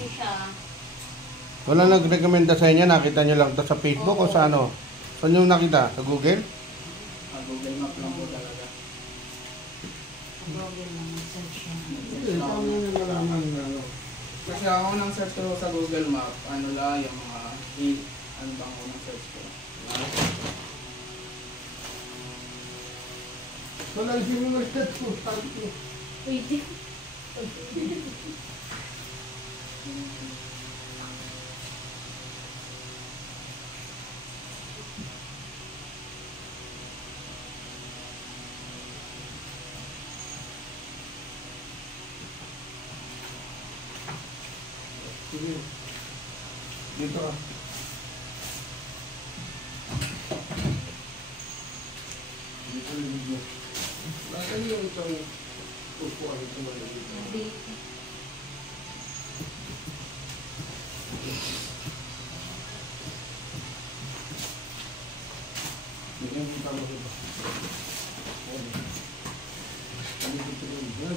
kasi siya. Wala nag-recommenda sa inyo, nakita nyo lang to sa Facebook o sa ano? Saan nyo nakita? Sa Google? Google Map lang po talaga. Google lang, search siya. Paano nyo nalaman na ano? Kasi ako nang search ko sa Google Map, ano lang yung mga ano bang unang search ko? Wala yung sinulat ko. Pwede. Sige. Dito ka. Dito yung video. Bakit yung itong upuan ito wala dito? Dito. Bigyan mo tama dito.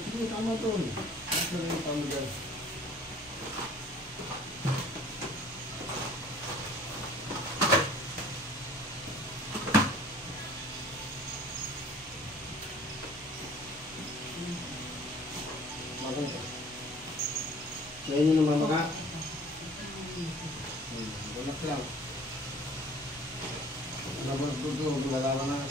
Sige, tama to. Ito yung tama dyan. Sa inyo naman mga bulat lang. Ano ba ito? Malalaman na.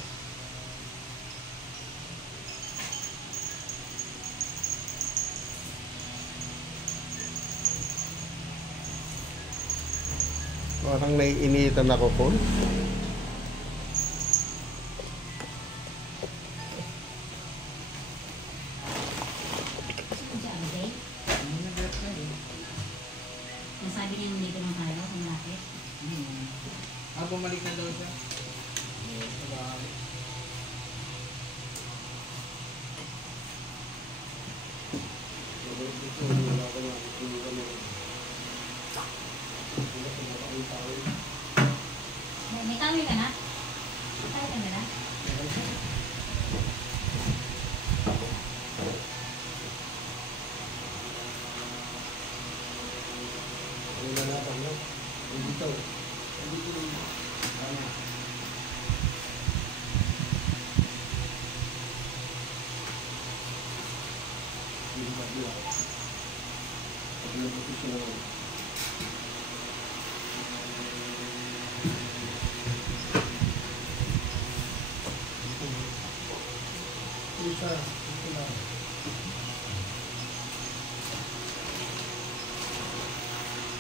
Parang naiinitan ako ko. Nasabi niya nandito lang tayo kung bakit. Bumalik na daw siya. May kami ka na? Kaya ka na?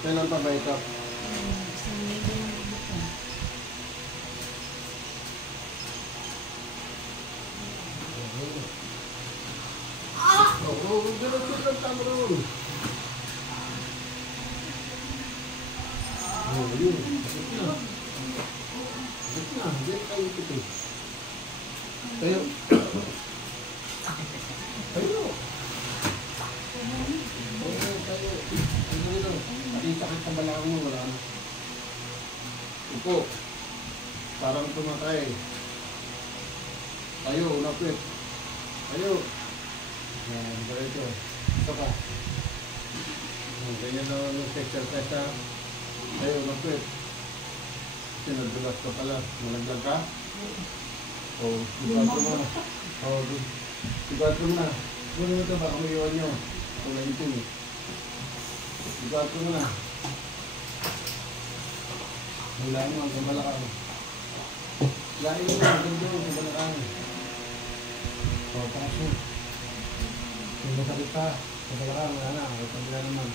Kailan pa ba ito? Isang linggo ng dito. Oo, ganun lang tama ron. Oo, yun. Diyan kayo ito. Tayo. Tayo. Oo, tayo. Ano ito? Pati sakit sa balakang mo, wala na. Upo. Parang tumatay. Tayo, unapit. Tayo. Yan, ito. Ito pa. Ganyan na nag-exercise ka. Tayo, unapit. Sinadulas ka pala. Malaglag ka? Oo. Dibatro mo na. Oo, dibatro mo na. Gano'n mo ito, baka may iwan nyo. Wala ito eh. Dibatro mo na. Hilahin mo hanggang balakang. Hilahin mo hanggang doon sa balakang. O, taas mo. Kung masakit pa, sa balakang, wala na. Ay, pagla naman.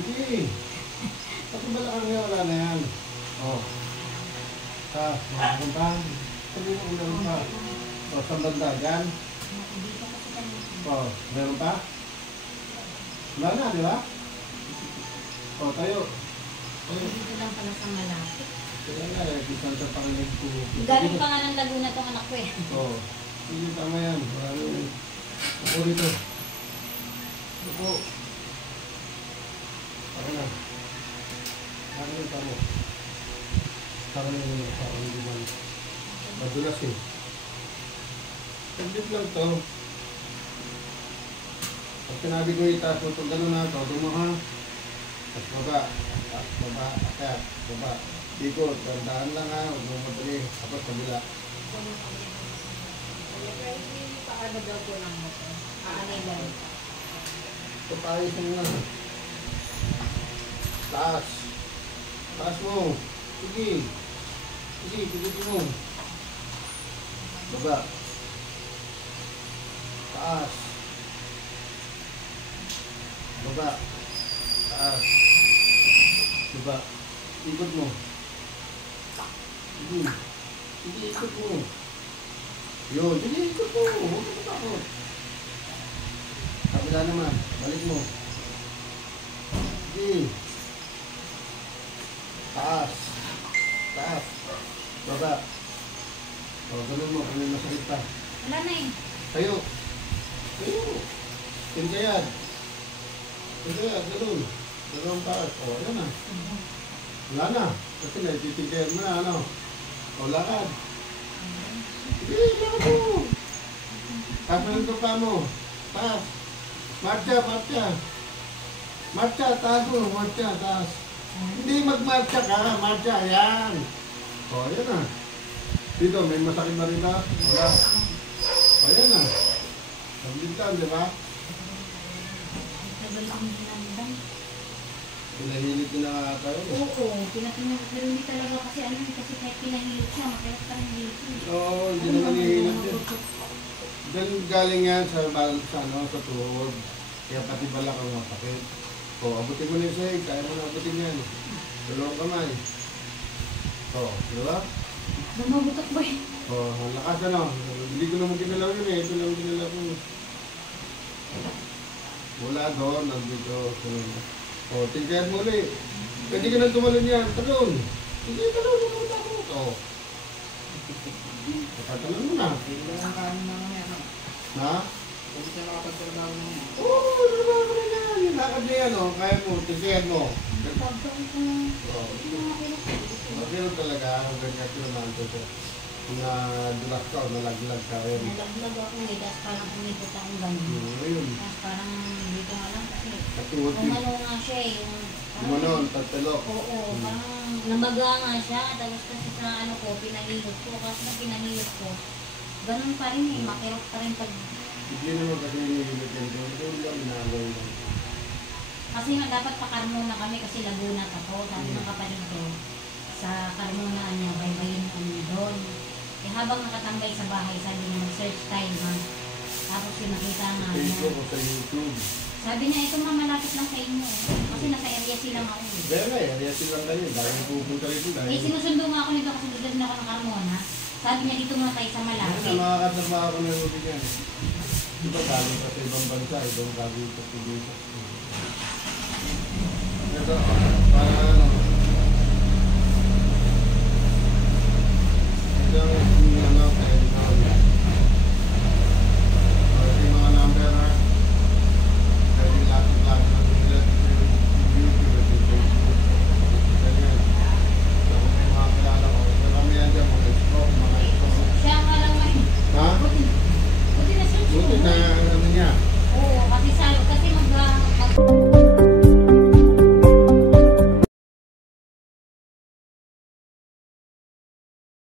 Hindi. Sa balakang niya, wala na yan. O. Taas, makakumpang. Sabi mo kung meron pa. O, sa banda, dyan. Dito kasi kami. O, meron pa? Wala na, di ba? O, tayo. Tayo. Dito lang pala sa malapit. Kaya nga, kisang sa panginig ko. Galing pa nga ng Laguna tong anak ko eh. Oo. Hindi tama yan. Maraming... Upo dito. Upo. Ako na. Ako na tamo. Ako na yung sa uliman. Madulas eh. Saglit lang to. O, Pag sinabi ko itaas mo ito, gano'n na ito, dumaha. Tapos baba, akyat, baba. Ikot, tandaan lang ha, huwag mo madali. Tapos kabila. Paano daw po ng motor? Aanay lang. Ito tayo sa mga. Taas. Taas mo. Sige. Sige, pigitin mo. Baba. Taas. Baba. Taas. Baba. Ikot mo. Sige. Sige, ikot mo. Yun. Sige, ikot mo. Huwag ka matakot. Kabila naman. Balik mo. Sige. Taas. Taas. Baba. O, ganun mo. Kung may masakit pa. Wala na eh. Tayo. Tayo. Tintayan. Tintayan. Ganun. Ganun ang taas. O, yan na. Wala na. Kasi natitintayan mo na, ano. O, lakad. Sige, lakad mo. Taas mo yung tupa mo. Taas. Marcha, marcha. Marcha, taas mo. Marcha, taas. Hindi magmarcha ka. Marcha, yan. O, yan na. Dito, may masakit na rin na. Wala. O, yan na. Naglintan, di ba? Tagal ang ginamdan. Pinahilit nila nga tayo. Oo, pinapinig. Pero hindi talaga kasi ano, kasi kahit pinahilot siya, makaya pa rin hilot. Oo, hindi naman hihilit yun. Diyan galing yan sa, sa tuhod. Kaya pati balak ang masakit. O, abutin mo na yung sahig. Kaya mo na abutin yan. Dalawang kamay. O, di ba? Bumabutok ba eh? O, ang lakas ano. Hindi ko naman kinalaw yun eh. Ito lang kinalaw ko. Wala doon. Nandito. O, tingkayan mo ulit. Pwede ka nang tumalon yan. Talon. Sige, talon. O. Pagkatalon mo na. Hindi ka lang kanin na naman yan. Ha? Hindi ka nakapagtrabaho na yan. Oo, trabaho ko na yan. Yung lakad na yan, o. Kaya mo, tingkayan mo. Pagkain ko na. Pero talaga, ganyan ko naman ito siya. Kung nadulas ka o nalaglag ka rin. Nalaglag ako eh, tapos parang umikot akong ganun. Ayun. Tapos parang hindi ko alam kasi Katuwad yun. umano nga siya eh. Umanon, tatalok. Oo, parang namaga nga siya. Tapos kasi sa ano ko, pinahilot ko. Kasi na pinahilot ko, ganun pa rin eh, makirot pa rin pag... Hindi naman kasi nililot yan doon. Doon lang, inaway lang. Kasi nga dapat pa Carmona kami kasi Laguna ako. Sabi ng kapatid ko, sa Carmona niya, baybayin kami doon. Eh habang nakatambay sa bahay, sabi niya mag-search tayo ma. Tapos yung nakita nga niya. Facebook o sa YouTube. Sabi niya, ito nga malapit lang sa inyo. Kasi nasa area silang ako. Kaya nga, ariyasin lang kayo. Dahil pupunta rito. Eh sinusundo nga ako nito kasi bigla din ako ng Carmona. Sabi niya dito muna tayo sa Kasi malapit. nakakatrabaho ko na rin yan. Diba galing ka sa ibang bansa, ibang gagawin sa dito. Ito, para ano,